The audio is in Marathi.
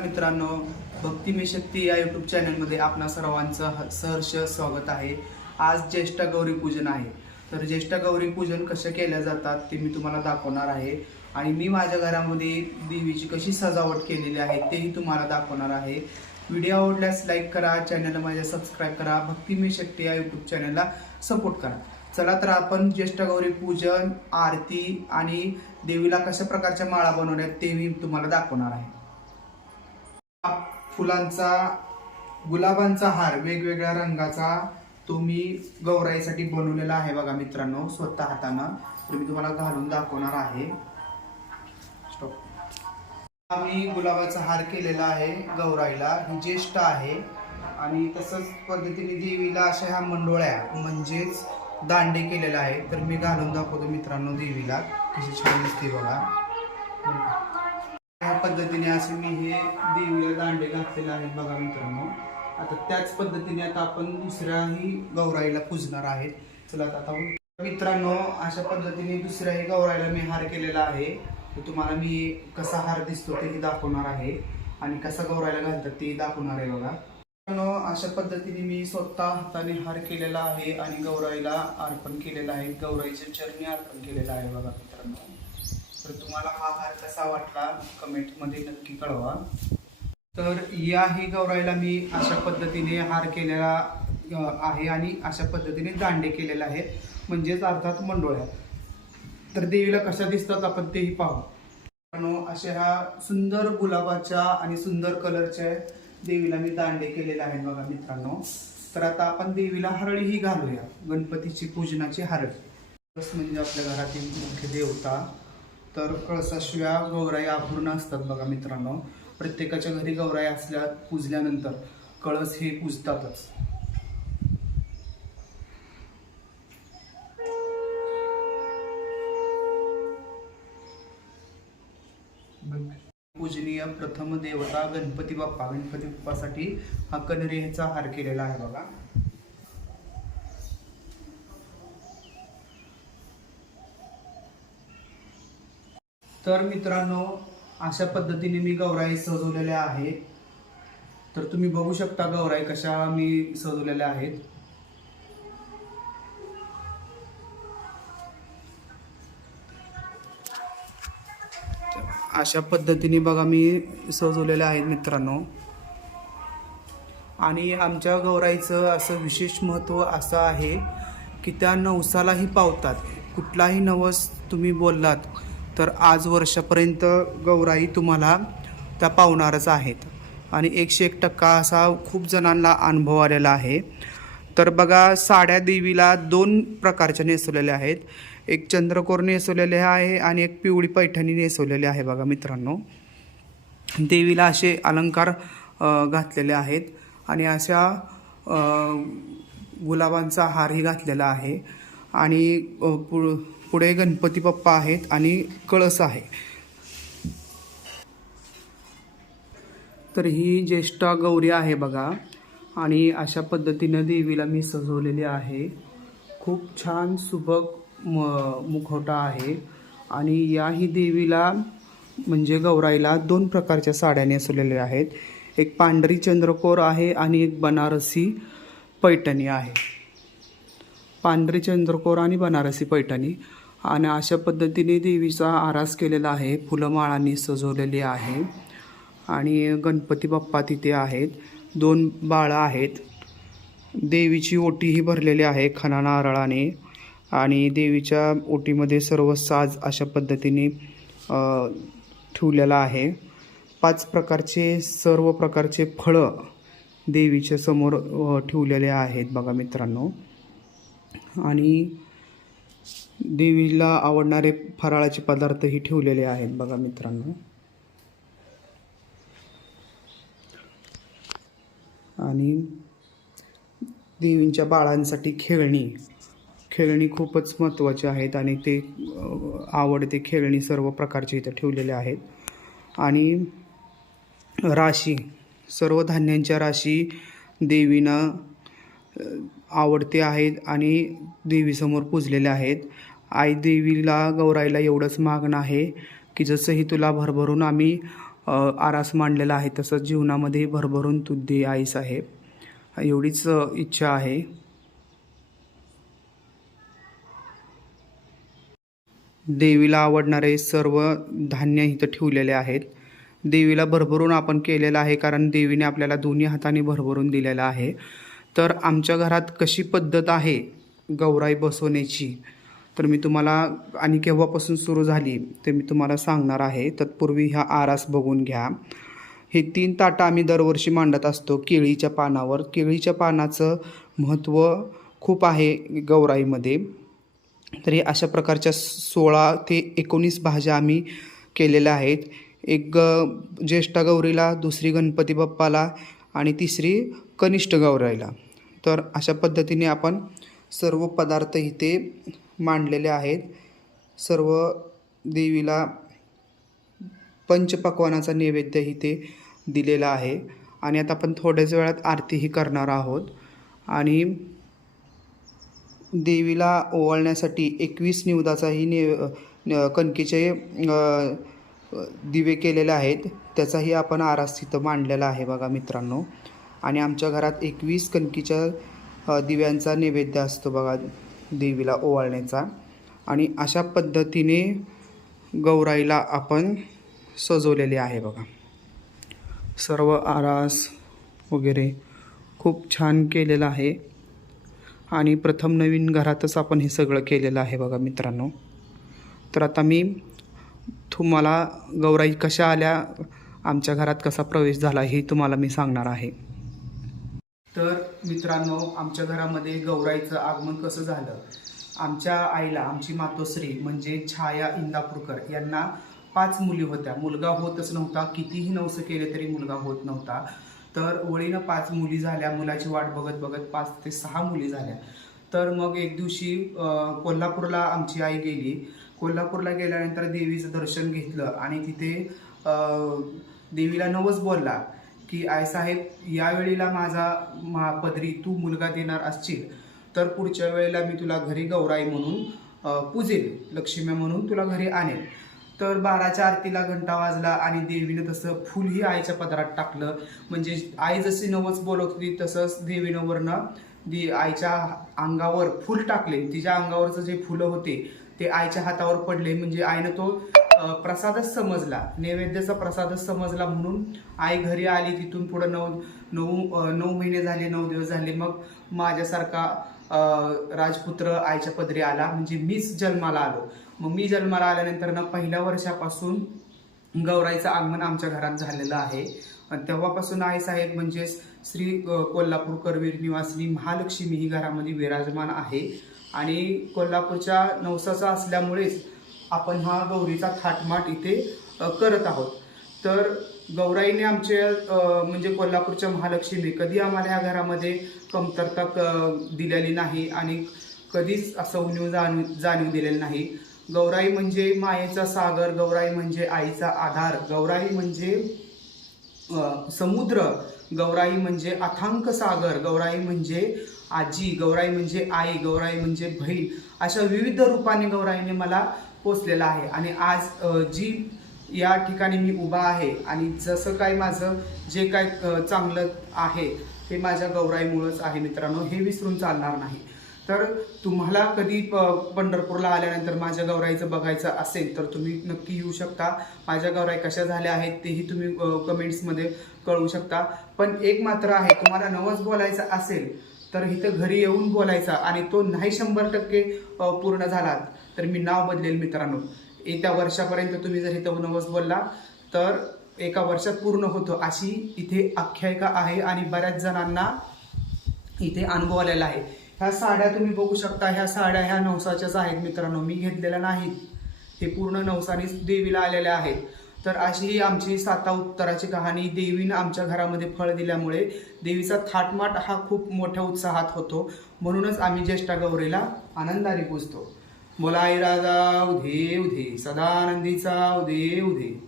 मित्रांनो भक्ती मे शक्ती या युट्यूब चॅनलमध्ये आपणा सर्वांचं सहर्ष स्वागत आहे. आज ज्येष्ठ गौरी पूजन आहे. तर ज्येष्ठ गौरी पूजन कसे केल्या जातात ते मी तुम्हाला दाखवणार आहे. आणि मी माझ्या घरामध्ये देवीची कशी सजावट केलेली आहे तेही तुम्हाला दाखवणार आहे. व्हिडिओ आवडल्यास लाईक करा चॅनलला माझ्या सबस्क्राईब करा भक्ती मे शक्ती या युट्यूब चॅनलला सपोर्ट करा. चला तर आपण ज्येष्ठ गौरी पूजन आरती आणि देवीला कशा प्रकारच्या माळा बनवण्यात ते मी तुम्हाला दाखवणार आहे. फुलांचा गुलाबांचा हार वेगवेगळ्या रंगाचा तो मी गौराईसाठी बनवलेला आहे बघा मित्रांनो स्वतः हातानं. तर मी तुम्हाला घालून दाखवणार आहे. आम्ही गुलाबाचा हार केलेला आहे गौराईला. ही ज्येष्ठ आहे आणि तसंच पद्धतीने देवीला अशा ह्या मंडोळ्या म्हणजेच दांडे केलेला आहे तर मी घालून दाखवतो मित्रांनो देवीला. कशी छान दिसते बघा. ह्या पद्धतीने असे मी हे देवीला दांडे घातलेले आहेत बघा मित्रांनो. आता त्याच पद्धतीने आता आपण दुसऱ्याही गौराईला पूजणार आहेत. चला आता आपण- मित्रांनो अशा पद्धतीने दुसऱ्याही गौराईला मी हार केलेला आहे. तर तुम्हाला मी कसा हार दिसतो तेही दाखवणार आहे. आणि कसा गौरायला घालतात ते दाखवणार आहे बघा. मित्रांनो अशा पद्धतीने मी स्वतः हाताने हार केलेला आहे आणि गौराईला अर्पण केलेला आहे. गौराईच्या चरणी अर्पण केलेलं आहे बघा मित्रांनो. तर तुम्हाला हा हार कसा वाटला? कमेंटमध्ये नक्की कळवा. तर याही गौराईला मी अशा पद्धतीने हार केलेला आहे आणि अशा पद्धतीने दांडे केलेले आहेत. म्हणजेच अर्थात मंडोळ्या. तर देवीला कशा दिसतात आपण तेही पाहू. मित्रांनो, अशा ह्या सुंदर गुलाबाच्या आणि सुंदर कलरच्या देवीला मी दांडे केलेले आहेत बघा मित्रांनो. तर आता आपण देवीला हरळीही घालूया. गणपतीची पूजनाची हरळी. बस म्हणजे आपल्या घरातील मुख्य देवता. तर कळसाशिवाय गौराई अपूर्ण असतात बघा मित्रांनो. प्रत्येकाच्या घरी गौराई असल्या पूजल्यानंतर कळस हे पूजतातच. पूजनीय प्रथम देवता गणपती बाप्पा. गणपती बाप्पासाठी हा कनरेचा हार केलेला आहे बघा. तर मित्रांनो अशा पद्धतीने मी गौराई सजवलेल्या आहेत. तर तुम्ही बघू शकता गौराई कशा मी सजवलेल्या आहेत. अशा पद्धतीने बघा मी सजवलेल्या आहेत मित्रांनो. आणि आमच्या गौराईचं असं विशेष महत्त्व असं आहे की त्या नवसालाही पावतात. कुठलाही नवस तुम्ही बोललात तर आज वर्षापर्यंत गौराई तुम्हाला त्या पावणारच आहेत. आणि एकशे एक टक्का असा खूप जणांना अनुभव आलेला आहे. तर बघा साड्या देवीला दोन प्रकारच्या नेसवलेल्या आहेत. एक चंद्रकोर नेसवलेले आहे आणि एक पिवळी पैठणी नेसवलेली आहे बघा मित्रांनो. देवीला असे अलंकार घातलेले आहेत. आणि अशा गुलाबांचा हारही घातलेला आहे. आणि पु पुढे गणपती बाप्पा आहेत आणि कळस आहे. तर ही ज्येष्ठा गौरी आहे बघा. आणि अशा पद्धतीनं देवीला मी सजवलेली आहे. खूप छान सुबक म मुखवटा आहे. आणि याही देवीला म्हणजे गौराईला दोन प्रकारच्या साड्या नेसवलेल्या आहेत. एक पांढरी चंद्रकोर आहे आणि एक बनारसी पैठणी आहे. पांढरी चंद्रकोर आणि बनारसी पैठणी. आणि अशा पद्धतीने देवीचा आरास केलेला आहे फुलमाळांनी सजवलेली आहे. आणि गणपती बाप्पा तिथे आहेत. दोन बाळं आहेत. देवीची ओटीही भरलेली आहे खना नारळाने आणि देवीच्या ओटीमध्ये सर्व साज अशा पद्धतीने ठेवलेला आहे. पाच प्रकारचे सर्व प्रकारचे फळं देवीच्या समोर ठेवलेले आहेत बघा मित्रांनो. आणि देवीला आवडणारे फराळाचे पदार्थही ठेवलेले आहेत बघा मित्रांनो. आणि देवींच्या बाळांसाठी खेळणी. खेळणी खूपच महत्त्वाची आहेत आणि ते आवडते खेळणी सर्व प्रकारचे इथं ठेवलेले आहेत. आणि राशी. सर्व धान्यांच्या राशी देवीनं आवडते आहेत आणि देवीसमोर पूजलेल्या आहेत. आई देवीला गौराईला एवढंच मागणं आहे की जसंही तुला भरभरून आम्ही आरास मांडलेला आहे तसंच जीवनामध्ये भरभरून तू दे आई साहेब. एवढीच इच्छा आहे. देवीला आवडणारे सर्व धान्य इथं ठेवलेले आहेत. देवीला भरभरून आपण केलेलं आहे कारण देवीने आपल्याला दोन्ही हाताने भरभरून दिलेलं आहे. तर आमच्या घरात कशी पद्धत आहे गौराई बसवण्याची? तर मी तुम्हाला आणि केव्हापासून सुरू झाली ते मी तुम्हाला सांगणार आहे. तत्पूर्वी ह्या आरास बघून घ्या. हे तीन ताटं आम्ही दरवर्षी मांडत असतो केळीच्या पानावर. केळीच्या पानाचं महत्त्व खूप आहे गौराईमध्ये. तरी अशा प्रकारच्या सोळा ते एकोणीस भाज्या आम्ही केलेल्या आहेत. एक ग ज्येष्ठा गौरीला दुसरी गणपती बाप्पाला आणि तिसरी कनिष्ठ गौराईला. तर अशा पद्धतीने आपण सर्व पदार्थ इथे मांडलेले आहेत. सर्व देवीला पंचपक्वानाचा नैवेद्य इथे दिलेला आहे. आणि आता आपण थोड्याच वेळात आरतीही करणार आहोत. आणि देवीला ओवाळण्यासाठी एकवीस निवदाचाही ने कणकीचे कणकेचे दिवे केलेले आहेत. त्याचाही आपण आरास तिथं मांडलेला आहे बघा मित्रांनो. आणि आमच्या घरात एकवीस कणकीच्या दिव्यांचा नैवेद्य असतो बघा देवीला ओवाळण्याचा. आणि अशा पद्धतीने गौराईला आपण सजवलेले आहे बघा. सर्व आरास वगैरे खूप छान केलेलं आहे. आणि प्रथम नवीन घरातच आपण हे सगळं केलेलं आहे बघा मित्रांनो. तर आता मी तुम्हाला गौराई कशा आल्या आमच्या घरात कसा प्रवेश झाला हे तुम्हाला मी सांगणार आहे. तर मित्रांनो आमच्या घरामध्ये गौराईचं आगमन कसं झालं? आमच्या आईला आमची मातोश्री म्हणजे छाया इंदापूरकर यांना पाच मुली होत्या. मुलगा होतच नव्हता कितीही नवसं केले तरी मुलगा होत नव्हता. तर वळीनं पाच मुली झाल्या मुलाची वाट बघत बघत पाच ते सहा मुली झाल्या. तर मग एक दिवशी कोल्हापूरला आमची आई गेली. कोल्हापूरला गेल्यानंतर देवीचं दर्शन घेतलं आणि तिथे देवीला नवस बोलला. की आय साहेब यावेळेला माझा मा पदरी तू मुलगा देणार असशील तर पुढच्या वेळेला मी तुला घरी गौराई म्हणून पूजेल लक्ष्मी म्हणून तुला घरी आणेल. तर बाराच्या आरतीला घंटा वाजला आणि देवीनं तसं फुलही आईच्या पदरात टाकलं. म्हणजे आई जशी नवच बोलत होती तसंच देवीनं वरनं दि आईच्या अंगावर फुल टाकले. तिच्या अंगावरचं जे फुलं होते ते आईच्या हातावर पडले. म्हणजे आईनं तो प्रसादच समजला. नैवेद्याचा प्रसादच समजला म्हणून आई घरी आली तिथून पुढं नऊ नऊ नऊ महिने झाले नऊ दिवस झाले. मग माझ्यासारखा राजपुत्र आईच्या पदरी आला. म्हणजे मीच जन्माला आलो. मग मी जन्माला आल्यानंतर ना पहिल्या वर्षापासून गौराईचं आगमन आमच्या घरात झालेलं आहे. आणि तेव्हापासून आई साहेब म्हणजे श्री कोल्हापूर करवीर निवासिनी महालक्ष्मी ही घरामध्ये विराजमान आहे. आणि कोल्हापूरच्या नवसाचा असल्यामुळेच आपण हा गौरीचा थाटमाट इथे करत आहोत. तर गौराईने आमच्या म्हणजे कोल्हापूरच्या महालक्ष्मी कधी आम्हाला ह्या घरामध्ये कमतरता क- दिलेली नाही आणि कधीच असं उणीव जाणीव जाणीव दिलेली नाही. गौराई म्हणजे मायेचा सागर गौराई म्हणजे आईचा आधार गौराई म्हणजे समुद्र गौराई म्हणजे अथांक सागर गौराई म्हणजे आजी गौराई म्हणजे आई गौराई म्हणजे बहीण अशा विविध रूपाने गौराईने मला पोचलेला आहे. आणि आज जी या ठिकाणी मी उभा आहे आणि जसं काय माझं जे काय चांगलं आहे ते माझ्या गौराईमुळंच आहे मित्रांनो हे विसरून चालणार नाही. तर तुम्हाला कधी प- पंढरपूरला आल्यानंतर माझ्या गौराईचं बघायचं असेल तर तुम्ही नक्की येऊ शकता. माझ्या गौराई कशा झाल्या आहेत तेही तुम्ही कमेंट्समध्ये कळवू शकता. पण एक मात्र आहे तुम्हाला नवस बोलायचं असेल तर इथं घरी येऊन बोलायचा आणि तो नाही शंभर टक्के पूर्ण झाला. तर मी नाव बदलेल मित्रांनो. येत्या वर्षापर्यंत तुम्ही जर इथं नवस बोलला तर एका वर्षात पूर्ण होतो. अशी इथे आख्यायिका आहे आणि बऱ्याच जणांना इथे अनुभव आलेला आहे. ह्या साड्या तुम्ही बघू शकता. ह्या साड्या ह्या नवसाच्याच आहेत मित्रांनो. मी घेतलेल्या नाहीत. हे पूर्ण नवसानीच देवीला आलेल्या आहेत. तर अशी ही आमची साता उत्तराची कहाणी देवीनं आमच्या घरामध्ये फळ दिल्यामुळे देवीचा थाटमाट हा खूप मोठ्या उत्साहात होतो. म्हणूनच आम्ही ज्येष्ठा गौरीला आनंदाने पूजतो. बोला आई राजा उधे उधे सदानंदीचा उदे उधे.